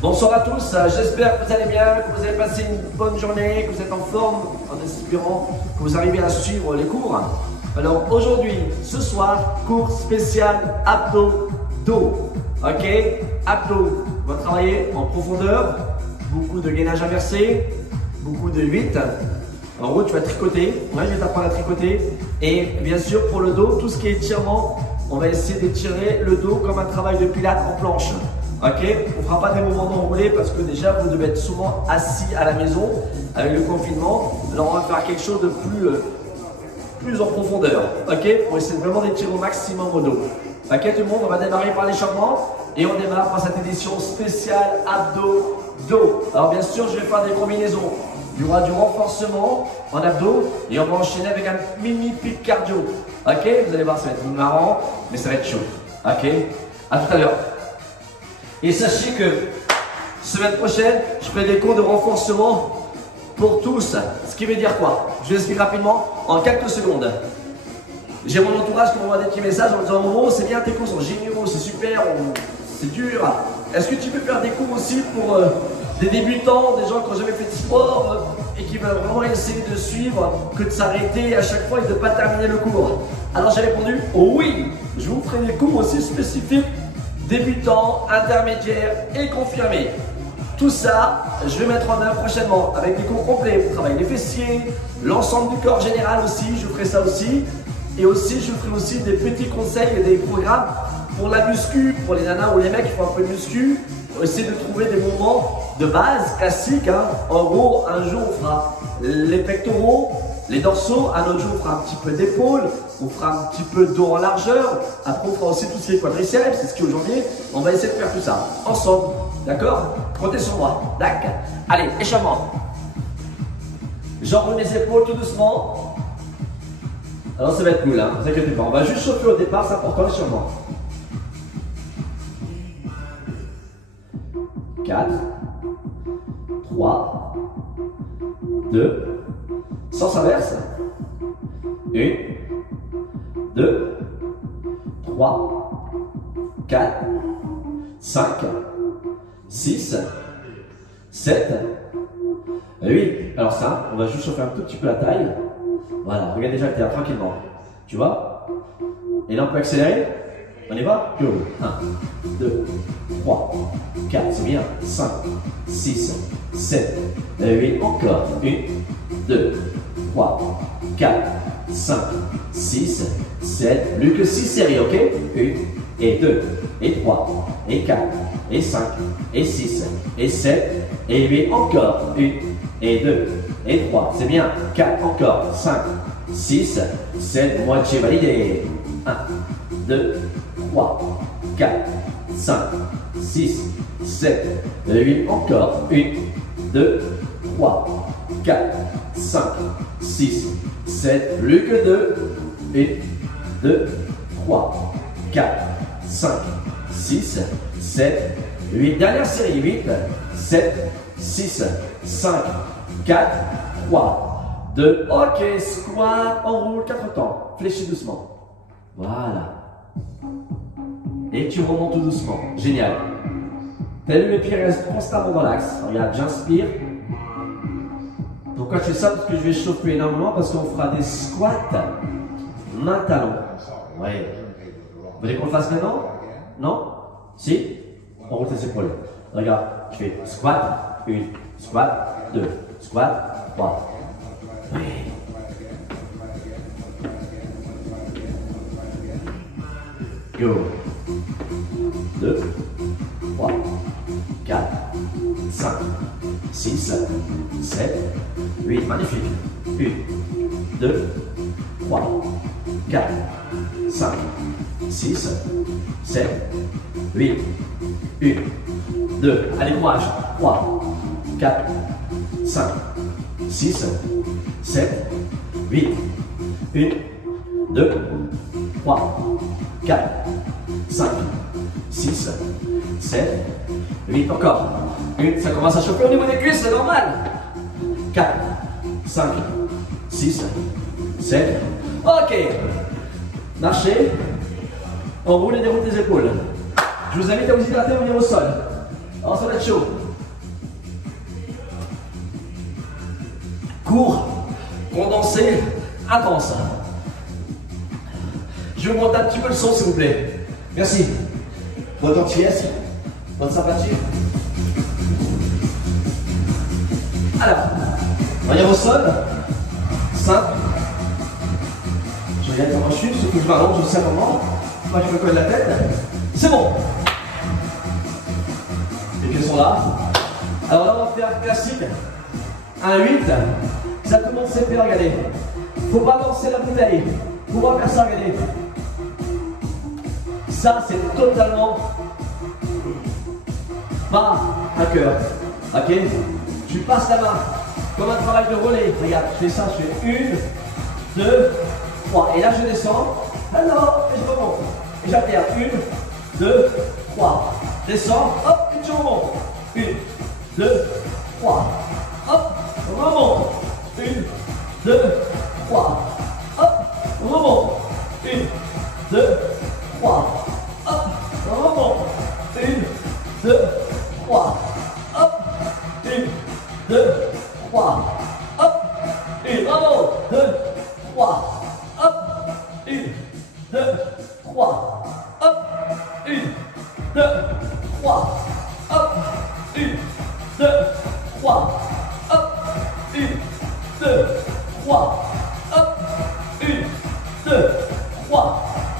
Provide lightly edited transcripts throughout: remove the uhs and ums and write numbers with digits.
Bonsoir à tous, j'espère que vous allez bien, que vous avez passé une bonne journée, que vous êtes en forme, en espérant que vous arrivez à suivre les cours. Alors aujourd'hui, ce soir, cours spécial abdos-dos. Ok, abdos, on va travailler en profondeur, beaucoup de gainage inversé, beaucoup de 8. En gros, tu vas tricoter, je vais t'apprendre à tricoter. Et bien sûr, pour le dos, tout ce qui est étirement, on va essayer d'étirer le dos comme un travail de pilates en planche. Ok, on ne fera pas des mouvements d'enroulé parce que déjà vous devez être souvent assis à la maison avec le confinement. Alors on va faire quelque chose de plus en profondeur. Ok, pour essayer vraiment d'étirer au maximum au dos. Ok tout le monde, on va démarrer par l'échauffement et on démarre par cette édition spéciale abdos-dos. Alors bien sûr, je vais faire des combinaisons. Il y aura du renforcement en abdos et on va enchaîner avec un mini pic cardio. Ok, vous allez voir, ça va être marrant, mais ça va être chaud. Ok, à tout à l'heure. Et sachez que semaine prochaine, je ferai des cours de renforcement pour tous. Ce qui veut dire quoi? Je vous explique rapidement en quelques secondes. J'ai mon entourage qui m'envoie des petits messages en me disant Momo, c'est bien tes cours sont géniaux, c'est super, c'est dur. Est-ce que tu peux faire des cours aussi pour des débutants, des gens qui n'ont jamais fait de sport et qui veulent vraiment essayer de suivre que de s'arrêter à chaque fois et de ne pas terminer le cours? Alors j'ai répondu oui, je vous ferai des cours aussi spécifiques débutants, intermédiaires et confirmés. Tout ça, je vais mettre en œuvre prochainement avec des cours complets pour travailler les fessiers, l'ensemble du corps général aussi, je ferai ça aussi. Et aussi, je ferai aussi des petits conseils et des programmes pour la muscu, pour les nanas ou les mecs qui font un peu de muscu, essayer de trouver des mouvements de base classiques. En gros, un jour on fera les pectoraux, les dorsaux, un autre jour on fera un petit peu d'épaule, on fera un petit peu dos en largeur, après on fera aussi tout ce qui est quadriceps, c'est ce qui est aujourd'hui. On va essayer de faire tout ça ensemble, d'accord? Comptez sur moi, d'accord? Allez, échauffement. J'enroule mes épaules tout doucement. Alors ça va être cool, ne vous inquiétez pas, on va juste chauffer au départ, c'est important l'échauffement. 4, 3, 2, sens inverse. 1, 2, 3, 4, 5, 6, 7, 8. Alors ça, on va juste chauffer un tout petit peu la taille. Voilà, regarde déjà que tu es là tranquillement. Tu vois? Et là on peut accélérer. On y va? Go. 1, 2, 3, 4, c'est bien. 5, 6, 7, 8. Encore. 1, 2, 3, 4, 5, 6, 7. Plus que 6 séries, ok? 1, et 2, et 3, et 4, et 5, et 6, et 7, et 8. Encore. 1, et 2, et 3. C'est bien. 4, encore. 5, 6, 7. Moitié validé. 1, 2, 3, 4, 5, 6, 7, 8. Encore. 1, 2, 3, 4, 5, 6, 7. Plus que 2. 1, 2, 3, 4, 5, 6, 7, 8. Dernière série. 8, 7, 6, 5, 4, 3, 2. Ok, squat, enroule 4 temps. Fléchis doucement. Voilà. Et tu remontes tout doucement. Génial. T'as vu, mes pieds restent constamment dans l'axe. Regarde, j'inspire. Pourquoi je fais ça? Parce que je vais chauffer énormément, parce qu'on fera des squats main talon. Ouais. Vous voulez qu'on le fasse maintenant? Non? Si? On roule tes épaules. Regarde, je fais squat, 1, squat, 2, squat, 3. Oui. Go. 2, 3, 4, 5, 6, 7, 8. Magnifique. 1, 2, 3, 4, 5, 6, 7, 8. 1, 2. Allez, courage. 3, 4, 5, 6, 7, 8. 1, 2, 3, 4, 5, 6, 7, 8. Encore. 1, ça commence à chauffer au niveau des cuisses, c'est normal. 4, 5, 6, 7. Ok. Marchez. Enroule et déroule tes épaules. Je vous invite à vous hydrater et venir au sol. Alors ça va être chaud. Court, condensé, intense. Je vous monte un petit peu le son s'il vous plaît. Merci. Bonne gentillesse, bonne sympathie. Alors, voyez au sol, simple. Je regarde comment je suis, surtout que je m'allonge aussi à un moment. Moi je me colle la tête. C'est bon. Les pieds sont là. Alors là on va faire classique. Un 8. Ça tout le monde sait faire, regardez. Faut pas lancer la bouteille. Faut pas faire ça, regardez. Ça c'est totalement pas un cœur. Ok? Tu passes la main comme un travail de relais. Regarde, je fais ça, je fais 1, 2, 3. Et là je descends. Alors, et je remonte. Et j'alterne. 1, 2, 3. Descends. Hop, une je remonte. 1, 2, 3. Hop, remonte. 1, 2, 3. Hop, remonte. 1, 2, 3. Hop, remonte. 1, 2, 3. Hop, 1, 2, 3. Hop, 1, remonte. 2, 3. Hop, 1, 2, 3. Hop, 1, 2, 3. Hop, 1, 2, 3. Hop, 1, 2, 3. Hop, 1, 2, 3.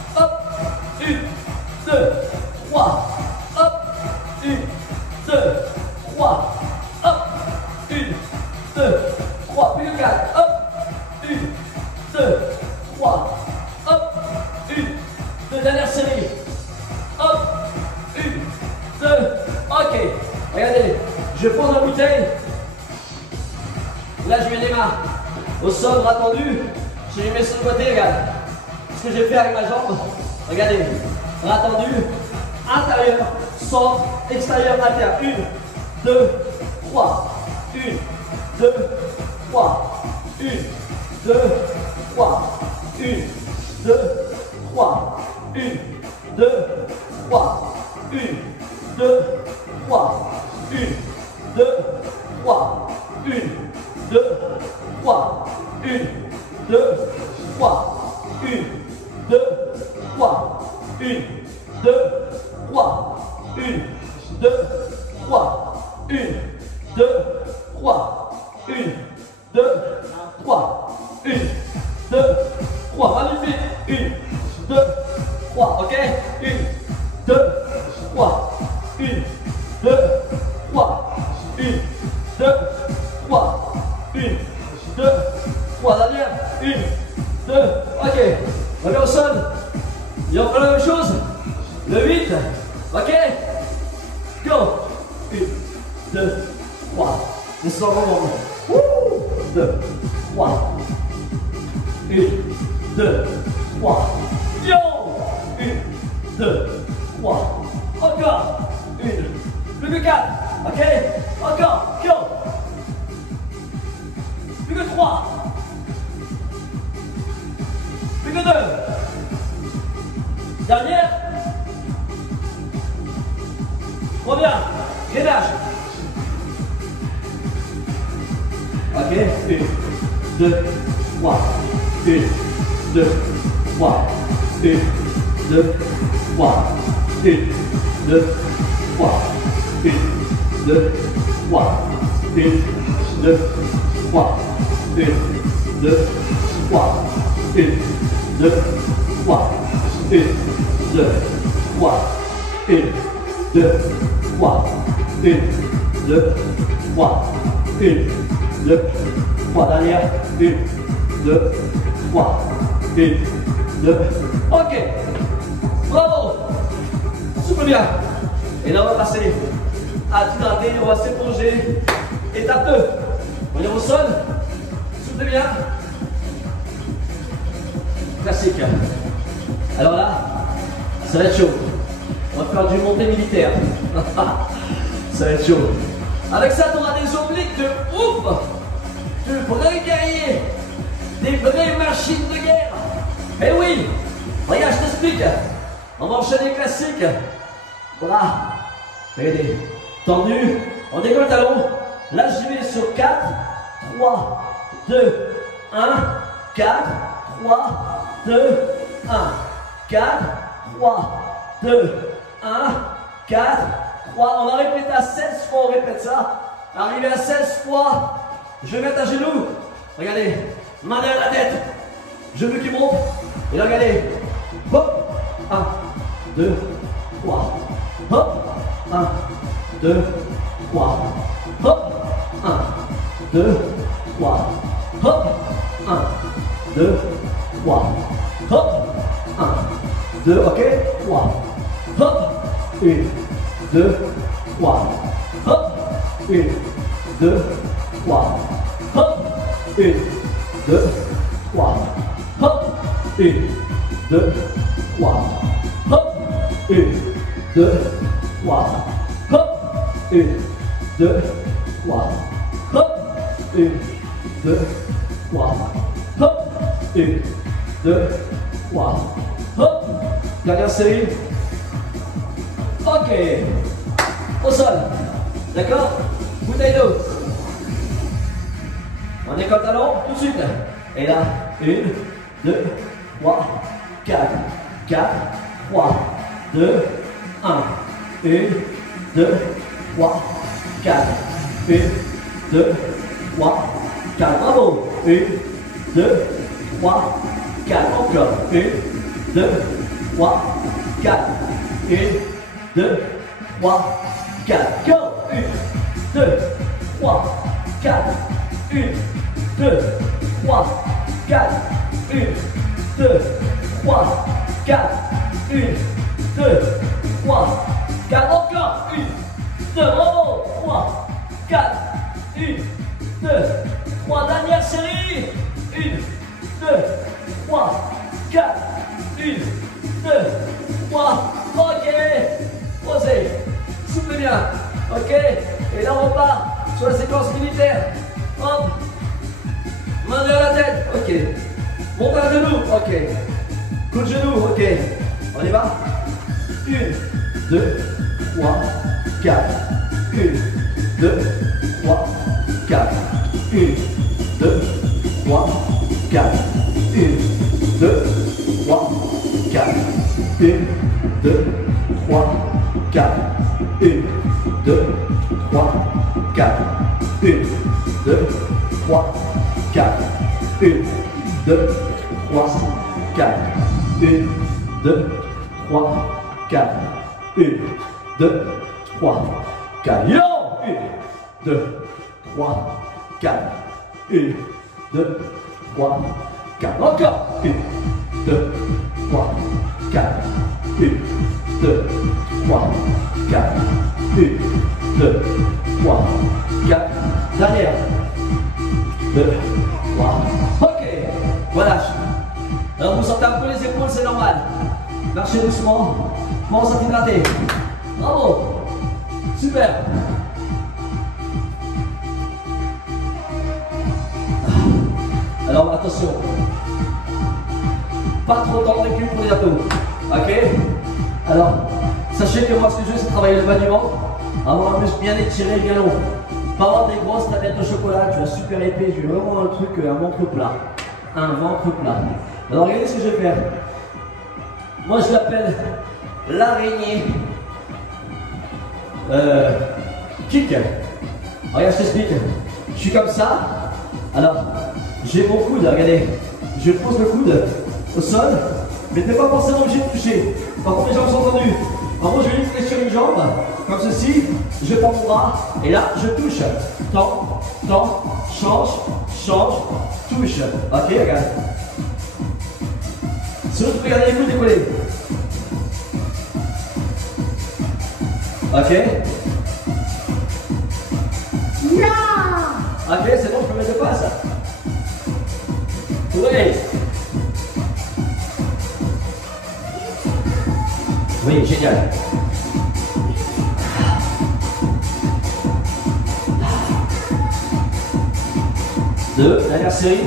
Hop, 1, 2, 3. Hop, 1, 2, 3. Hop, 1, 2, 3. Plus de 4. Hop, 1, 2, 3. Hop, 1, 2, dernière série. Hop, 1, 2, ok. Regardez, je prends la bouteille. Là, je mets les mains au sol, bras tendu. Je les mets sur le côté, regarde. Ce que j'ai fait avec ma jambe. Regardez, bras tendu, intérieur, centre, extérieur, intérieur. 1, 2, 3. 1, 2, 3. 1, 2, 3. 1, 2, 3. 1, 2, 3. 1, 2, 3. 1, 2, 3. 1, 2, 3. 1, 2, 3. 1, 2, 3. 1, 2, 3. 1, 2, 3. 1, 2, 3. 1, 2, 3. 1, 2, 3. Magnifique. 1, 2, 3. Ok. 1, 2, 3. 1, 2, 3. 1, 2, 3. 1, 2, 3. Dernière. 1, 2. Ok. On revient au sol. Et on fait la même chose. Le 8. Ok. Go. 1, 2, 3. Descends, remonte. 2, 3. 1, 2, 3. Yo. 1, 2, 3. Encore. 1. Plus que 4. Ok. Encore. Go. Plus que 3. Plus que 2. Dernière. Reviens. Gainage. Ok. 1, 2, 3. 1, 2, 3. 1, 2, 3. 1, 2, 3. 1, 2, 3. 1, 2, 3. 1, 2, 3. 1, 2, 3. 1, 2, 3. 1, 2, 3. 1, 2, 3. 1, 2, 3. Dernière. 1, 2, 3. 1, 2. Ok. Bravo. Super bien. Et là, on va passer à t'hydrater. On va s'éponger. Étape 2. On est au sol. Soufflez bien. Classique. Alors là, ça va être chaud. On va faire du montée militaire. Ça va être chaud. Avec ça, tu auras des obliques de ouf. De vrais guerriers. Des vraies machines de guerre. Eh oui. Regarde, je t'explique. On va enchaîner classique. Bras. Regardez. Tendu. On décolle le talon. Là, j'y vais sur 4, 3, 2, 1. 4, 3, 2, 1. 4, 3, 2, 1. 4, 3. On va répéter à 16 fois. On répète ça. Arrivé à 16 fois. Je vais mettre à genoux. Regardez. Main derrière la tête. Genou qui monte. Et là, regardez. Hop. 1, 2, 3. Hop. 1, 2, 3. Hop. 1, 2, 3. Hop. 1, 2, 3. Hop. 1, 2, ok. 3. Hop. 1, 2, 3. Hop. 1, 2, 3. Hop. 1, 2, 3. Hop. 1, 2, 3. Hop. 1, 2, 3. Hop. 1, 2, 3. Hop. 1, 2, 3. Hop. 1, 2, 3. Hop. Dernière série. Ok. Au sol. D'accord? Bouteille d'eau. On écolle talon tout de suite. Et là, 1, 2, 3, 4, 4, 3, 2, 1. 1, 2, 3, 4. 1, 2, 3, 4. Bravo. 1, 2, 3, 4. Encore. 1, 2, 3, 4. 1, 2, 3, 4. Go. 1, 2, 3, 4. 1, 2, 3, 4. 1, 2, 3, 4. 1, 2, 3, 4. Encore. 1, 2, bravo. 3, 4. 1, 2, 3. Dernière série. 1, 2, 3, 4. 1, 2, 3. Ok. Posez. Soufflez bien. Ok. Et là, on repart sur la séquence militaire. Hop. Main derrière la tête. Ok. Monte à genoux. Ok. Coup de genou. Ok. On y va. 1, 2, 3, 4. 1, 2, 3, 4. 1, 2, 3, 4. 1, 2, 3, 4. 1, 2, 3, 4. 1, 2, 3, 4. 1, 2, 3, 4. 1, 2, 3, 4. 1, 2, 3, 4. 1, 2, 3, 4. Yo! 1, 2, 3, 4. 1, 2, 3, 4. Encore. 1, 2, 3, 4. 1, 2, 3, 4. 1, 2, 3, 4. Derrière. 2, 3. Ok. Voilà. Alors vous sentez un peu les épaules, c'est normal. Marchez doucement. Commence à t'hydrater. Bravo. Super. Alors attention. Pas trop dans le recul pour les abdos. Ok. Alors, sachez que moi ce que je veux c'est travailler le bas du ventre. Avoir un muscle bien étiré, bien long. Pas avoir des grosses tablettes de chocolat, tu as super épais, je veux vraiment un truc, un ventre plat. Un ventre plat. Alors regardez ce que je vais faire. Moi je l'appelle l'araignée kick. Regarde, je t'explique. Je suis comme ça. Alors, j'ai mon coude, regardez. Je pose le coude au sol, mais tu n'es pas forcément obligé de toucher. Par contre, les jambes sont tendues. En gros, je vais juste sur une jambe, comme ceci. Je prends mon bras, et là, je touche. Tends, change, change, touche. Ok, regarde. Sinon, tu peux garder les coudes décollés. Ok. Non. Ok, c'est bon, je peux mettre le pas, ça. Oui. Oui, génial. Deux, dernière série.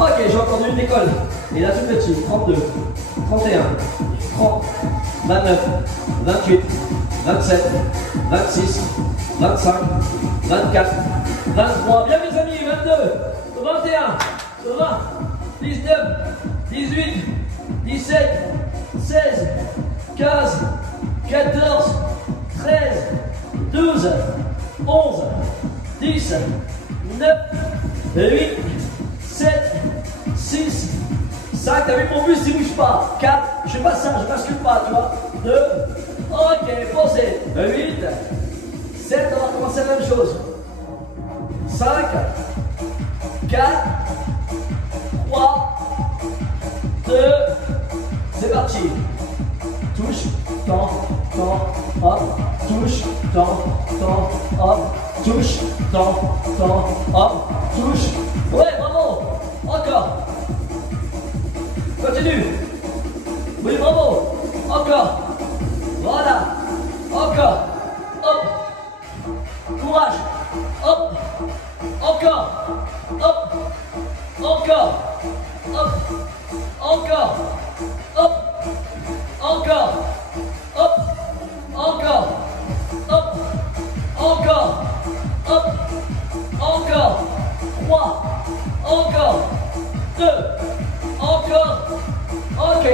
Ok, j'ai entendu une école. Et là, tout petit. 32, 31, 30, 29, 28, 27, 26, 25, 24, 23. Bien mes amis, 22, 21, 20, 19, 18, 17, 16, 15, 14, 13, 12, 11, 10, 9, 8, 7, 6, 5, t'as vu mon bus, il bouge pas. 4, je fais pas ça, je bascule pas, tu vois. 2, ok, posez. 8, 7, on va commencer la même chose. 5, 4, 3, 2, c'est parti. Touche, temps, hop, touche, temps, hop, touche, temps, hop, touche. Ouais, bravo. Encore. Continue. Oui, bravo. Encore. Voilà. Encore. Hop. Courage. Hop. Encore. Hop. Encore. Hop. Encore. Hop. Encore. Hop. Encore. Hop. Encore. Hop. Encore. 3. Encore. 2. Encore. Ok.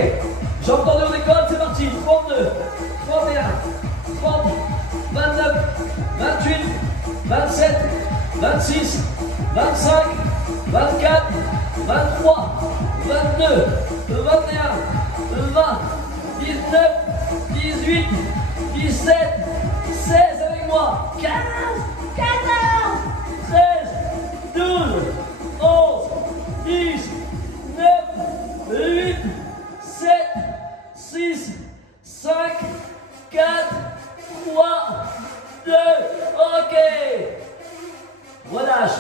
J'ai entendu au école, c'est parti. 32, 31, 30, 29, 28, 27, 26, 25, 24, 23, 22, 21, 20, 19, 18, 17, 16 avec moi. 15, 14, 13, 12, 11, 10, 9, 8, 7, 6, 5, 4, 3, 2, ok. Relâche.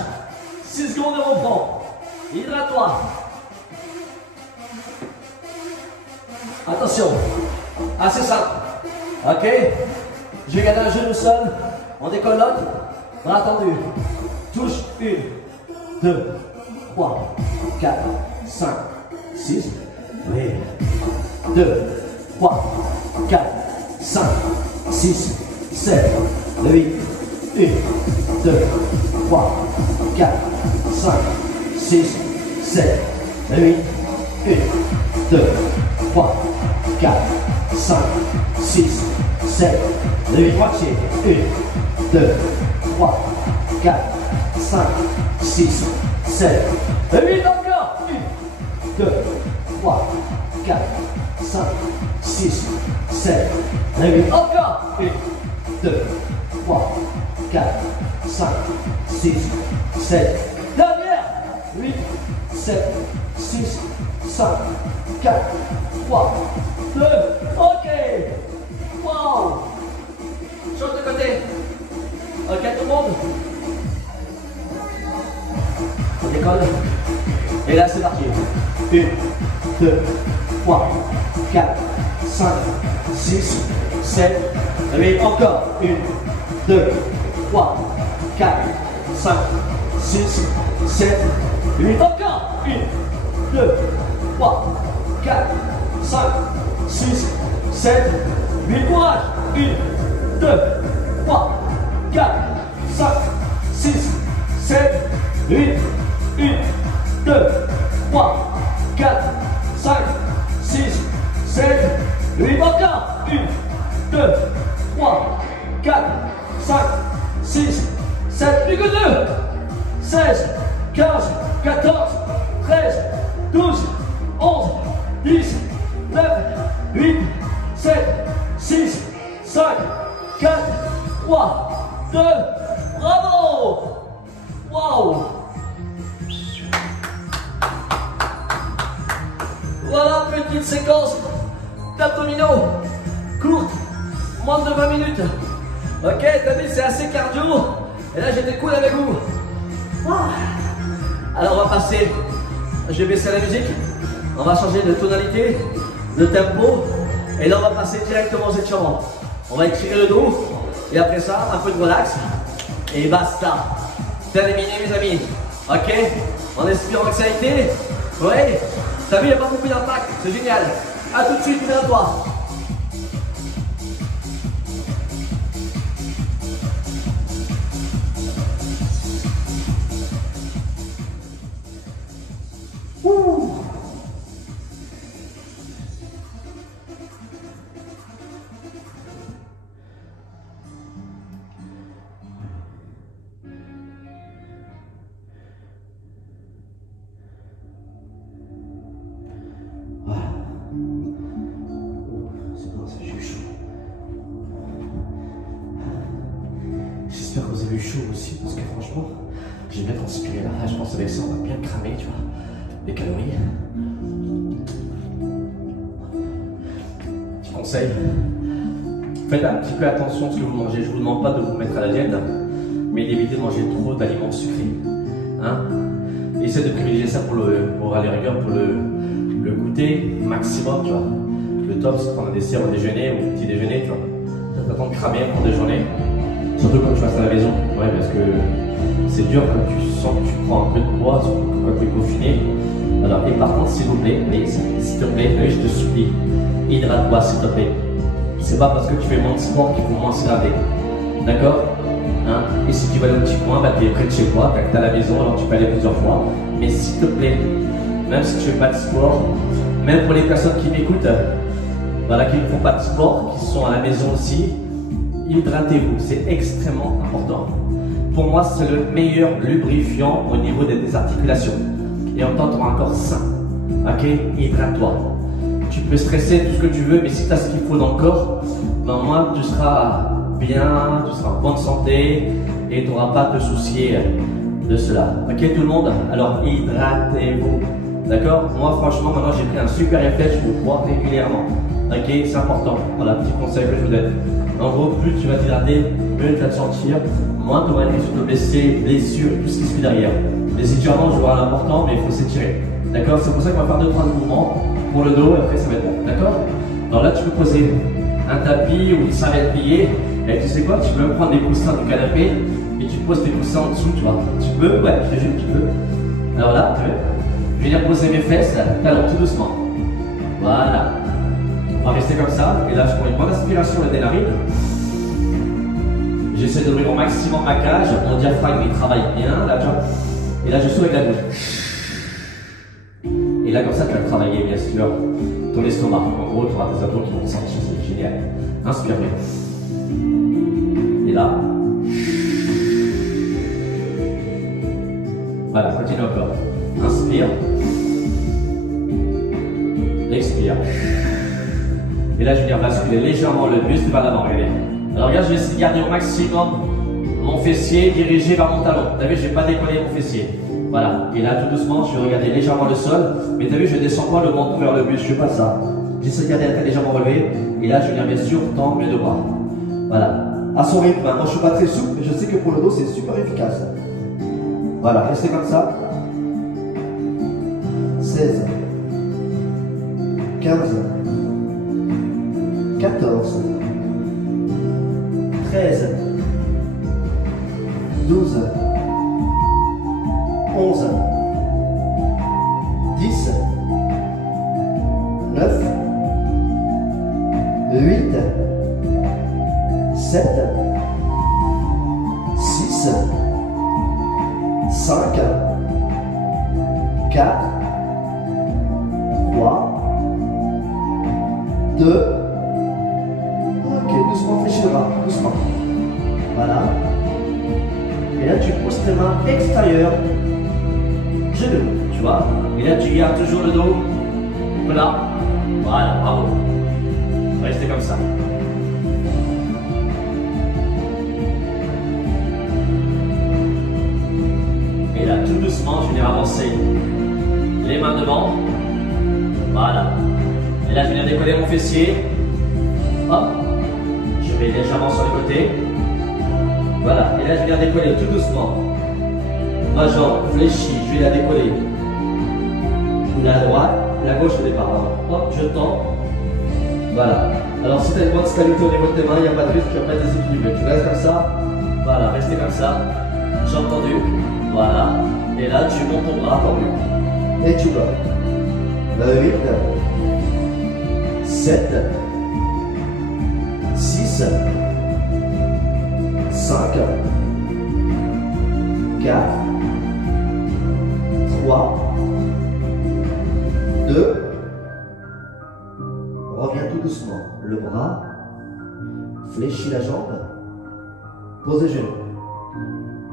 6 secondes de reprend. Hydrate-toi. Attention. Assez simple. Ok. Je vais garder un genou au sol. On décolle l'autre. Bras tendu. Touche. 1, 2, 3, 4, 5, 6. Oui. 2, 3, 4, 5, 6, 7, 8, 1, 2, 3, 4, 5, 6, 7, 8, 1, 2, 3, 4, 5, 6, 7, 8, moitié, 1, 2, 3, 4, 5, 6, 7, 8, encore, 1, 2, 3, 4, 5, 6, 7, 8, encore, 1, 2, 3, 4, 5, 6, 7, dernière, 8, 7, 6, 5, 4, 3, 2, ok, wow, change de côté, ok tout le monde, on décolle, et là c'est parti, 1, 2, 3, 4, 5, 6, 7, 8, encore, 1, 2, 3, 4, 5, 6, 7, 8, encore, 1, 2, 3, 4, 5, 6, 7, 8, courage, 1, 2, 3, 4, 5, 6, 7, 8, 1, 2, 3, 4, 5, 6, 7, 8, encore, 1, 2, 3, 4, 5, 6, 7, plus que 2, 16, 15, 14, 13, 12, 11, 10, 9, 8, 7, 6, 5, 4, 3, 2, bravo! Wow! Voilà, petite séquence d'abdominaux, courte, moins de 20 minutes. Ok, t'as vu, c'est assez cardio. Et là, j'ai des coudes avec vous. Alors, on va passer. Je vais baisser la musique. On va changer de tonalité, de tempo. Et là, on va passer directement aux étirements. On va étirer le dos. Et après ça, un peu de relax. Et basta. Terminé, mes amis. Ok, en espérant que ça a été. Oui. T'as vu, il n'y a pas beaucoup d'impact. C'est génial. A tout de suite, viens à toi. chaud aussi parce que franchement, j'ai bien transpiré là. Je pense qu'avec ça, on va bien cramer, tu vois, les calories. Petit conseil, faites un petit peu attention à ce que vous mangez. Je ne vous demande pas de vous mettre à la diète, mais d'éviter de manger trop d'aliments sucrés. Hein? Essayez de privilégier ça pour à la rigueur, pour le goûter maximum, tu vois. Le top, c'est de prendre un dessert au déjeuner ou au petit déjeuner, tu vois. Ça t'attend de cramer pour déjeuner. Surtout quand tu restes à la maison. Ouais, parce que c'est dur quand tu sens que tu prends un peu de poids, surtout quand tu es confiné. Alors, et par contre, s'il vous plaît, s'il te plaît, je te supplie, hydrate-toi, s'il te plaît. C'est pas parce que tu fais moins de sport qu'il faut moins s'hydrater. D'accord? Hein? Et si tu vas aller au petit coin, bah, tu es près de chez toi, tu es à la maison, alors tu peux aller plusieurs fois. Mais s'il te plaît, même si tu fais pas de sport, même pour les personnes qui m'écoutent, voilà, qui ne font pas de sport, qui sont à la maison aussi, hydratez-vous, c'est extrêmement important. Pour moi, c'est le meilleur lubrifiant au niveau des articulations. Et en même temps, tu auras un corps sain. Ok? Hydrate-toi. Tu peux stresser tout ce que tu veux, mais si tu as ce qu'il faut dans le corps, ben moi, tu seras bien, tu seras en bonne santé et tu n'auras pas à te soucier de cela. Ok, tout le monde? Alors, hydratez-vous. D'accord? Moi, franchement, maintenant, j'ai pris un super réflexe, je me bois régulièrement. Ok, c'est important. Voilà, petit conseil que je vous donne. En gros, plus tu vas t'hydrater, mieux tu vas te sentir, moins tu auras une risque de blessures, tout ce qui suit derrière. Les étirements jouent un rôle important, mais il faut s'étirer. D'accord? C'est pour ça qu'on va faire 2-3 mouvements pour le dos et après ça va être bon. D'accord? Alors là, tu peux poser un tapis ou une serviette pliée. Et tu sais quoi? Tu peux même prendre des coussins du canapé et tu poses tes coussins en dessous, tu vois. Tu peux? Ouais, je te jure, tu peux. Alors là, tu veux? Je vais venir poser mes fesses, talons tout doucement. Voilà. On va rester comme ça, et là je prends une bonne inspiration des narines. J'essaie d'ouvrir au maximum ma cage, mon diaphragme il travaille bien, là tu vois. Et là je souris avec la bouche. Et là comme ça tu vas travailler bien sûr ton estomac. En gros tu auras des abdos qui vont te sentir, c'est génial. Inspire bien. Et là. Voilà, continue encore. Inspire. Expire. Et là, je vais venir basculer légèrement le buste vers l'avant. Regardez. Alors, regarde, je vais essayer de garder au maximum mon fessier dirigé vers mon talon. T'as vu, je ne vais pas décoller mon fessier. Voilà. Et là, tout doucement, je vais regarder légèrement le sol. Mais t'as vu, je descends pas le menton vers le buste. Je ne fais pas ça. J'essaie de garder la tête légèrement relevée. Et là, je vais venir bien sûr tendre mes deux bras. Voilà. À son rythme. Moi, je ne suis pas très souple, mais je sais que pour le dos, c'est super efficace. Voilà. Restez comme ça. 16. 15. 14, 13, 12, 11, 10, 9, 8, 7, 6, 5, 4, 3, 2, doucement, fléchis le bras, doucement. Voilà. Et là, tu pousses tes mains extérieures, genoux, tu vois. Et là, tu gardes toujours le dos plat. Voilà, bravo. Restez comme ça. Et là, tout doucement, je vais venir avancer. Les mains devant. Voilà. Et là, je vais venir décoller mon fessier. Hop. Je vais légèrement sur le côté. Voilà. Et là, je viens décoller tout doucement. Ma jambe fléchie, je vais la décoller. La droite, la gauche au départ. Hop, je tends. Voilà. Alors, si tu as une bonne stabilité au niveau de tes mains, il n'y a pas de risque, tu ne vas pas déséquilibrer. Tu restes comme ça. Voilà, restez comme ça. Jambe tendue. Voilà. Et là, tu montes ton bras tendu. Et tu vas. 8, 7, 6, 5, 4, 3, 2, reviens tout doucement, le bras, fléchis la jambe, pose les genoux,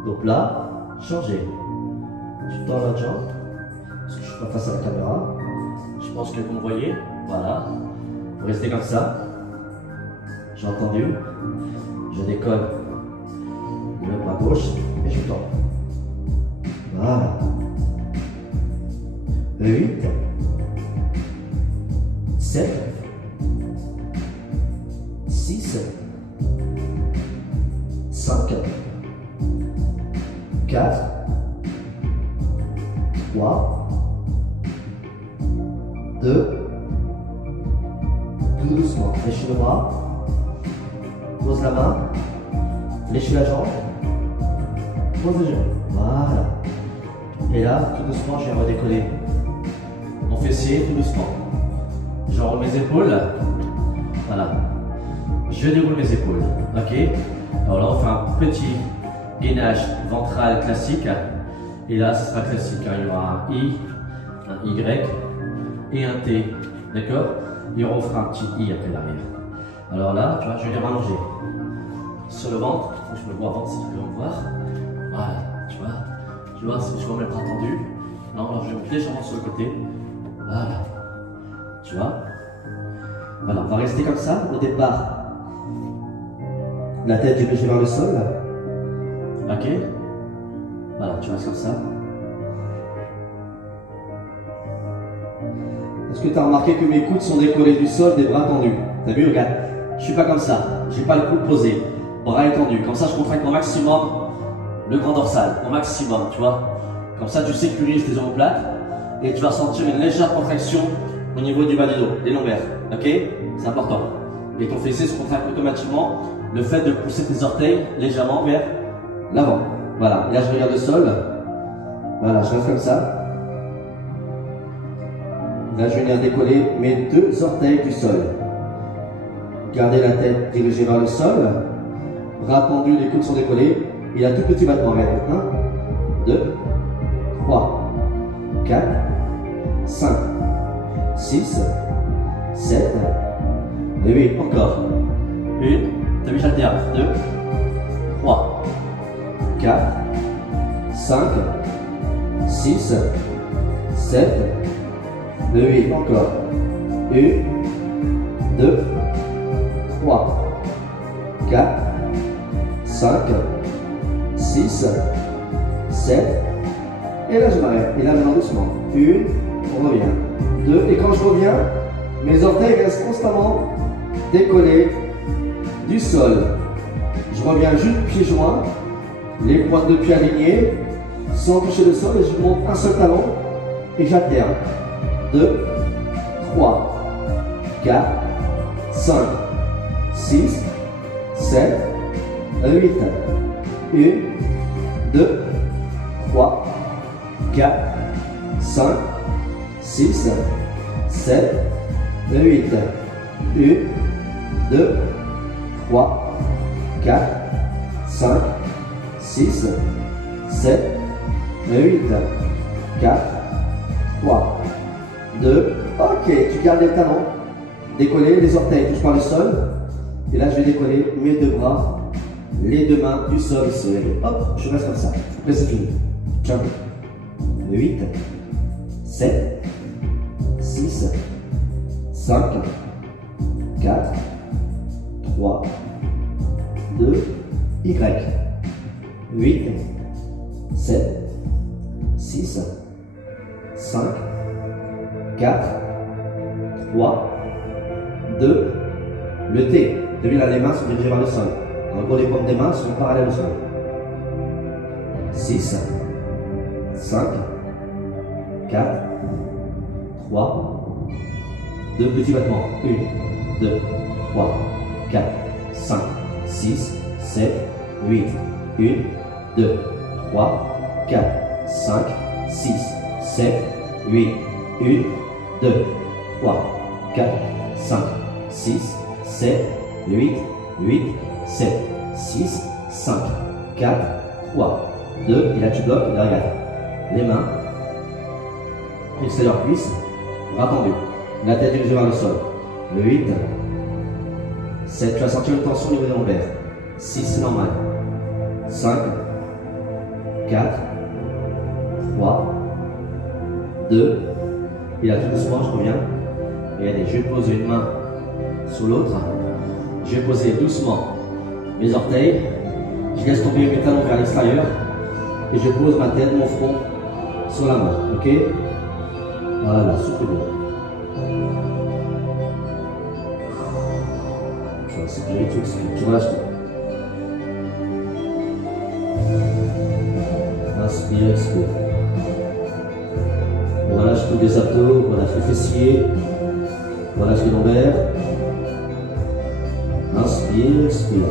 donc là, changez, tu tends la jambe, parce que je ne suis pas face à la caméra, je pense que vous me voyez, voilà, vous restez comme ça. J'ai entendu, je décolle le bras gauche et je tends. Voilà. 8, 7, 6, 5, 4, 3, 2, tout doucement, fléchis le bras, pose la main, fléchis la jambe, pose le genou, voilà. Et là, tout doucement, je vais redécoller mon fessier, tout doucement. Je roule mes épaules, voilà. Je déroule mes épaules, ok. Alors là, on fait un petit gainage ventral classique. Et là, ce sera classique, hein. Il y aura un I, un Y et un T, d'accord. Et on fera un petit I après derrière. Alors là, tu vois, je vais les rallonger sur le ventre. Je me vois avant si tu peux me voir. Voilà, tu vois, si je vois mes bras tendus. Non, alors je vais légèrement sur le côté. Voilà, tu vois. Voilà, on va rester comme ça au départ. La tête dirigée vers le sol. Ok. Voilà, tu restes comme ça. Est-ce que tu as remarqué que mes coudes sont décollés du sol, des bras tendus? T'as vu, regarde. Je suis pas comme ça. J'ai pas le coude posé. Bras étendus. Comme ça, je contracte au maximum le grand dorsal. Au maximum, tu vois. Comme ça, tu sécurises tes omoplates et tu vas sentir une légère contraction au niveau du bas du dos, des lombaires. Ok? C'est important. Et ton fessier se contracte automatiquement. Le fait de pousser tes orteils légèrement vers l'avant. Voilà. Et là, je regarde le sol. Voilà, je reste comme ça. Là, je vais venir décoller mes deux orteils du sol. Gardez la tête dirigée vers le sol. Bras tendus, les coudes sont décollés. Il y a tout petit battement. 1, 2, 3, 4, 5, 6, 7, et 8. Encore. 1, t'as vu, j'alterne. 2, 3, 4, 5, 6, 7, 8. Encore. 1, 2, 3, 4, 5, 6, 7. Et là, je m'arrête. Et là, maintenant, doucement. 1, on revient. 2, et quand je reviens, mes orteils restent constamment décollés du sol. Je reviens juste pieds joints, les pointes de pied alignées, sans toucher le sol, et je monte un seul talon et j'alterne. 2, 3, 4, 5, 6, 7, 8. 1, 2, 3, 4, 5, 6, 7, 8. 1, 2, 3, 4, 5, 6, 7, 8. 4, 3, 2. Ok, tu gardes les talons. Décoller les orteils, touche par le sol. Et là, je vais décoller mes deux bras, les deux mains du sol ici. Hop, je reste comme ça. Après, c'est fini. Ciao. 8, 7, 6, 5, 4, 3, 2, Y. 8, 7, 6, 5, 4, 3, 2, le T. T'as vu là, les mains sont dirigées vers le sol. En gros, les paumes des mains sont parallèles au sol. 6, 5, 4, 3, 2 petits battements. 1, 2, 3, 4, 5, 6, 7, 8. 1, 2, 3, 4, 5, 6, 7, 8. 1, 2, 3, 4, 5, 6, 7, 8, 8, 7, 6, 5, 4, 3, 2, et là tu bloques, et là regarde, les mains, extérieur cuisse, bras tendus, la tête dirigée vers le sol, le 8, 7, tu vas sentir une tension au niveau des lombaires, 6, c'est normal, 5, 4, 3, 2, et là tout doucement je reviens, et allez, je vais poser une main sur l'autre, je vais poser doucement mes orteils, Je laisse tomber mes talons vers l'extérieur et je pose ma tête, mon front sur la main. Ok? Voilà, souffle bien. Tu vas inspirer, tu expires. Tu relâches tout. Inspire, expire. Relâche tous les abdos, relâche les fessiers, relâche les lombaires. Inspire, expire.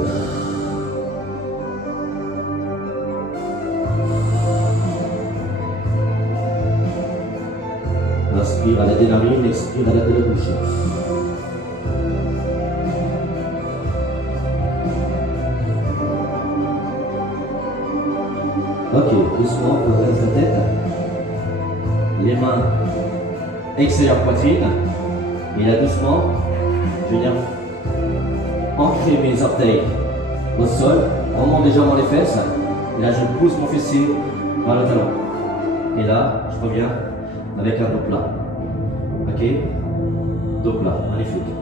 Inspire à l'aide des narines, expire à l'aide de la bouche. Ok, doucement, redresse la tête. Les mains extérieure poitrine. Et là, doucement, je vais venir ancrer mes orteils au sol, remonte légèrement les fesses. Et là, je pousse mon fessier vers le talon. Et là, je reviens avec un dos plat. Ok? Dos plat, magnifique.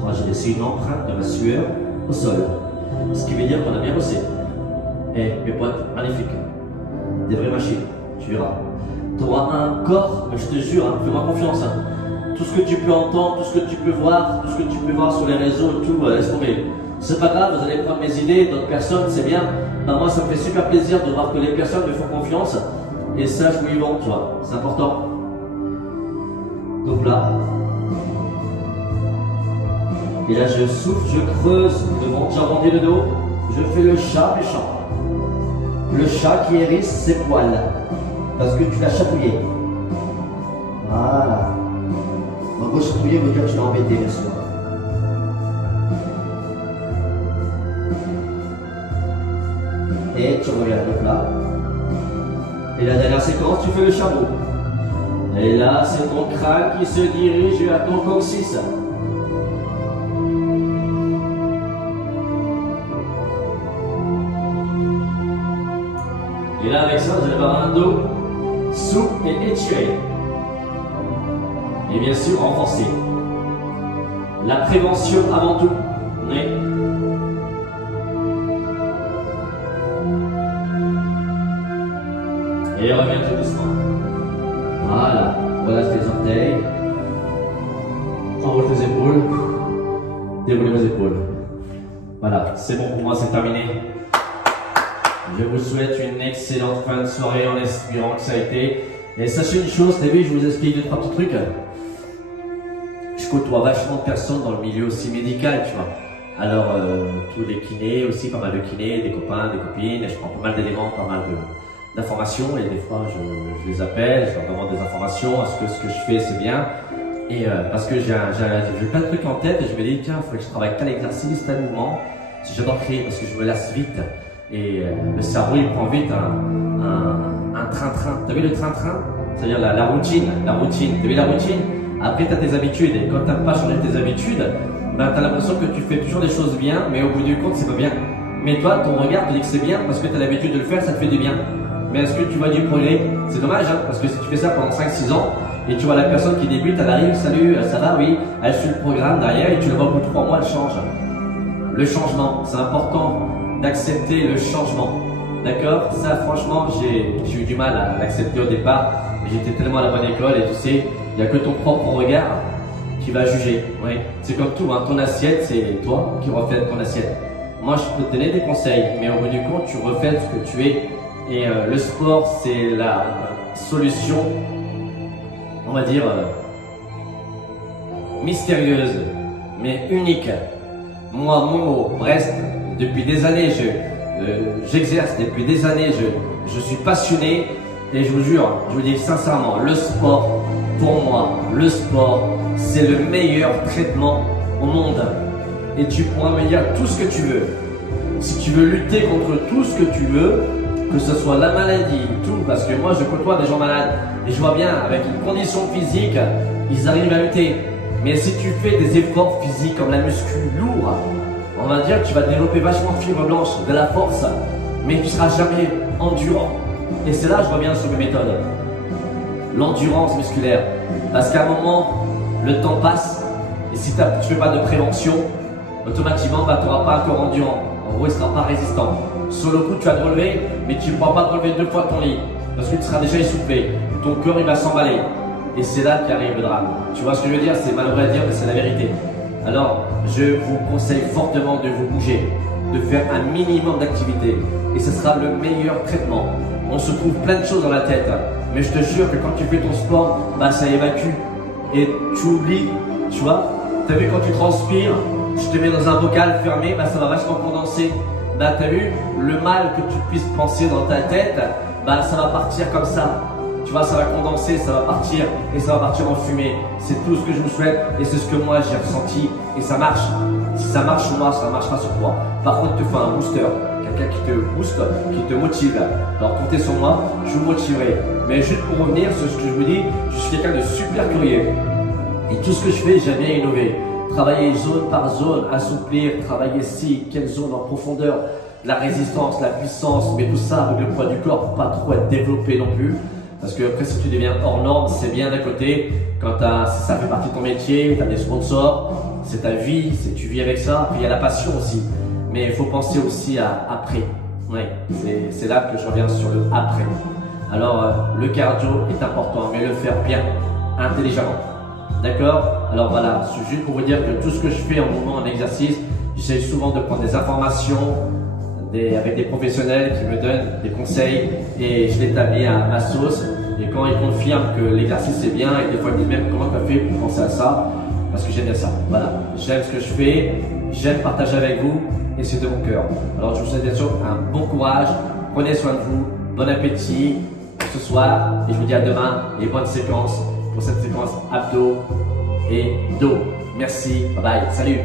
Moi, j'ai laissé une empreinte de ma sueur au sol. Ce qui veut dire qu'on a bien bossé. Et mes potes, magnifique. Des vraies machines, tu verras. Tu auras un corps, mais je te jure, hein, fais-moi confiance. Hein. Tout ce que tu peux entendre, tout ce que tu peux voir, tout ce que tu peux voir sur les réseaux, tout, laisse tomber. C'est pas grave, vous allez prendre mes idées, d'autres personnes, c'est bien. Ben, moi, ça me fait super plaisir de voir que les personnes me font confiance et sachent où ils vont, tu vois. C'est important. Donc là. Et là, je souffle, je creuse devant, j'arrondis le dos, je fais le chat méchant. Le chat qui hérisse ses poils. Parce que tu l'as chatouillé. Voilà. En gros, chatouiller veut dire que tu l'as embêté, bien sûr. Et tu reviens donc là. Et la dernière séquence, tu fais le chameau. Et là, c'est ton crâne qui se dirige vers ton coccyx. Et là, avec ça, vous allez avoir un dos souple et étiré. Et bien sûr, renforcé. La prévention avant tout. Oui. Et reviens tout doucement. Voilà. Relâche les orteils. Enroule tes épaules. Déroule les épaules. Voilà, c'est bon pour moi, c'est terminé. Je vous souhaite une excellente fin de soirée en espérant que ça a été. Et sachez une chose, t'as vu, je vous explique 2-3 petits trucs. Je côtoie vachement de personnes dans le milieu aussi médical, tu vois. Alors, tous les kinés aussi, pas mal de kinés, des copains, des copines, et je prends pas mal d'éléments, pas mal d'informations, et des fois je les appelle, je leur demande des informations, est-ce que ce que je fais c'est bien. Et parce que j'ai plein de trucs en tête, et je me dis, tiens, il faut que je travaille tel exercice, tel mouvement. Si j'adore créer, parce que je me lasse vite. Et le cerveau, il prend vite un train-train. T'as vu le train-train? C'est-à-dire la routine. T'as vu la routine? Après, t'as tes habitudes. Et quand t'as pas changé tes habitudes, ben, t'as l'impression que tu fais toujours des choses bien, mais au bout du compte, c'est pas bien. Mais toi, ton regard te dit que c'est bien parce que t'as l'habitude de le faire, ça te fait du bien. Mais est-ce que tu vois du progrès? C'est dommage, hein, parce que si tu fais ça pendant 5-6 ans, et tu vois la personne qui débute, elle arrive, salut, ça va, oui, elle suit le programme derrière, et tu le vois au bout de 3 mois, elle change. Le changement, c'est important d'accepter le changement. D'accord? Ça, franchement, j'ai eu du mal à l'accepter au départ. Mais j'étais tellement à la bonne école et tu sais, il n'y a que ton propre regard qui va juger. Oui. C'est comme tout, hein. Ton assiette, c'est toi qui reflètes ton assiette. Moi, je peux te donner des conseils, mais au bout du compte, tu reflètes ce que tu es. Et le sport, c'est la solution, on va dire, mystérieuse, mais unique. Moi, Momo, Brest, depuis des années, j'exerce, depuis des années, je suis passionné et je vous jure, je vous dis sincèrement, le sport, pour moi, le sport, c'est le meilleur traitement au monde. Et tu pourras me dire tout ce que tu veux. Si tu veux lutter contre tout ce que tu veux, que ce soit la maladie, tout, parce que moi je côtoie des gens malades et je vois bien, avec une condition physique, ils arrivent à lutter. Mais si tu fais des efforts physiques comme la muscu lourd, on va dire que tu vas développer vachement de fibres blanches, de la force, mais tu ne seras jamais endurant. Et c'est là que je reviens sur mes méthodes. L'endurance musculaire. Parce qu'à un moment, le temps passe, et si tu ne fais pas de prévention, automatiquement, tu n'auras pas un corps endurant. En gros, il ne sera pas résistant. Sur le coup, tu vas te relever, mais tu ne pourras pas te relever 2 fois ton lit. Parce que tu seras déjà essoufflé. Ton corps, il va s'emballer. Et c'est là qu'arrive le drame. Tu vois ce que je veux dire? C'est malheureux à dire, mais c'est la vérité. Alors, je vous conseille fortement de vous bouger, de faire un minimum d'activité. Et ce sera le meilleur traitement. On se trouve plein de choses dans la tête. Mais je te jure que quand tu fais ton sport, bah, ça évacue. Et tu oublies, tu vois. Tu as vu quand tu transpires, je te mets dans un bocal fermé, bah, ça va vachement condenser. Bah, tu as vu, le mal que tu puisses penser dans ta tête, bah, ça va partir comme ça. Tu vois, ça va condenser, ça va partir et ça va partir en fumée. C'est tout ce que je vous souhaite et c'est ce que moi j'ai ressenti et ça marche. Si ça marche sur moi, ça marchera sur toi. Par contre, il te faut un booster, quelqu'un qui te booste, qui te motive. Alors comptez sur moi, je vous motiverai. Mais juste pour revenir sur ce que je vous dis, je suis quelqu'un de super curieux. Et tout ce que je fais, j'aime bien innover. Travailler zone par zone, assouplir, travailler si, quelle zone en profondeur, la résistance, la puissance, mais tout ça avec le poids du corps pour pas trop être développé non plus. Parce que après, si tu deviens hors norme, c'est bien d'un côté. Quand ça fait partie de ton métier, tu as des sponsors, c'est ta vie, tu vis avec ça. Puis il y a la passion aussi. Mais il faut penser aussi à après. Ouais, c'est là que je reviens sur le après. Alors, le cardio est important, mais le faire bien, intelligemment. D'accord? Alors voilà, c'est juste pour vous dire que tout ce que je fais en mouvement, en exercice, j'essaie souvent de prendre des informations avec des professionnels qui me donnent des conseils et je l'établis à ma sauce. Et quand ils confirment que l'exercice est bien, et des fois ils disent même comment tu as fait pour penser à ça, parce que j'aime bien ça. Voilà, j'aime ce que je fais, j'aime partager avec vous et c'est de mon cœur. Alors je vous souhaite bien sûr un bon courage, prenez soin de vous, bon appétit pour ce soir et je vous dis à demain et bonne séquence pour cette séquence abdos et dos. Merci, bye bye, salut.